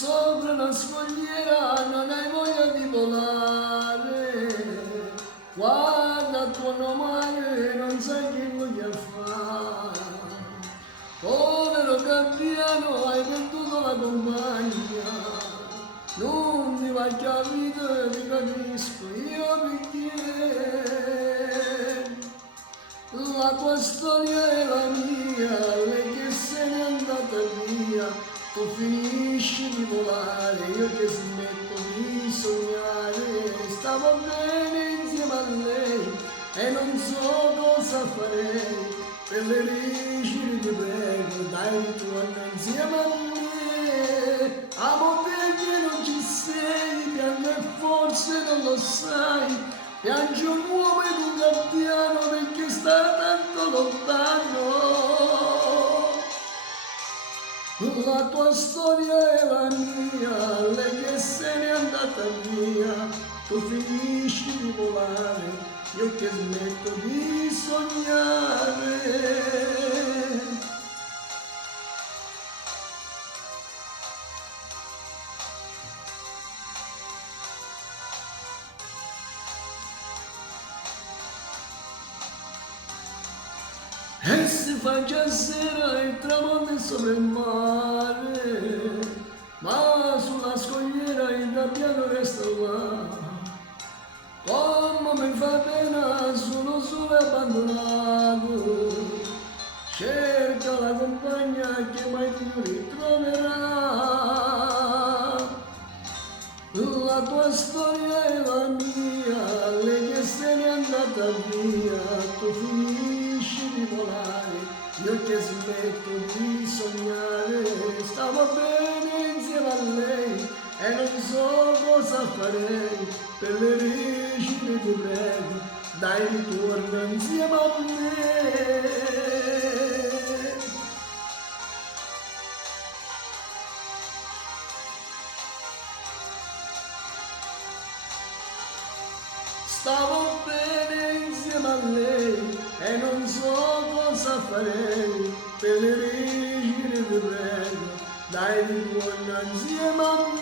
sopra una scogliera non hai voglia di volare, guarda il tuo mare non sai che voglia fare, povero gabbiano hai perduto la compagna, non mi va capito, ti capisco io perché la tua storia è la mia, lei che se n'è andata via, tu finisci di volare, io che smetto di sognare, stavo bene insieme a lei e non so cosa farei, per le rigidi ti prego, dai torna insieme a me, amo perché non ci sei, piango e forse non lo sai, piange un uomo ed un gabbiano perché sta tanto lontano. La tua storia è la mia, lei che se n'è andata via, tu finisci di volare, io che smetto di sognare. E si fa già sera il tramonto è sopra il mare, ma sulla scogliera il gabbiano resta là. Come mi fa pena, sono solo abbandonato, cerca la compagna che mai più ritroverà. La tua storia è la mia, lei che se n'è andata via, tu finisci di volare, io che smetto di sognare, stavo bene insieme a lei e non so cosa farei, per le rigide ti prego, dai ritorna insieme a me. Stavo bene insieme a lei e non so cosa farei, per le rigide ti prego, dai ritorna insieme a me.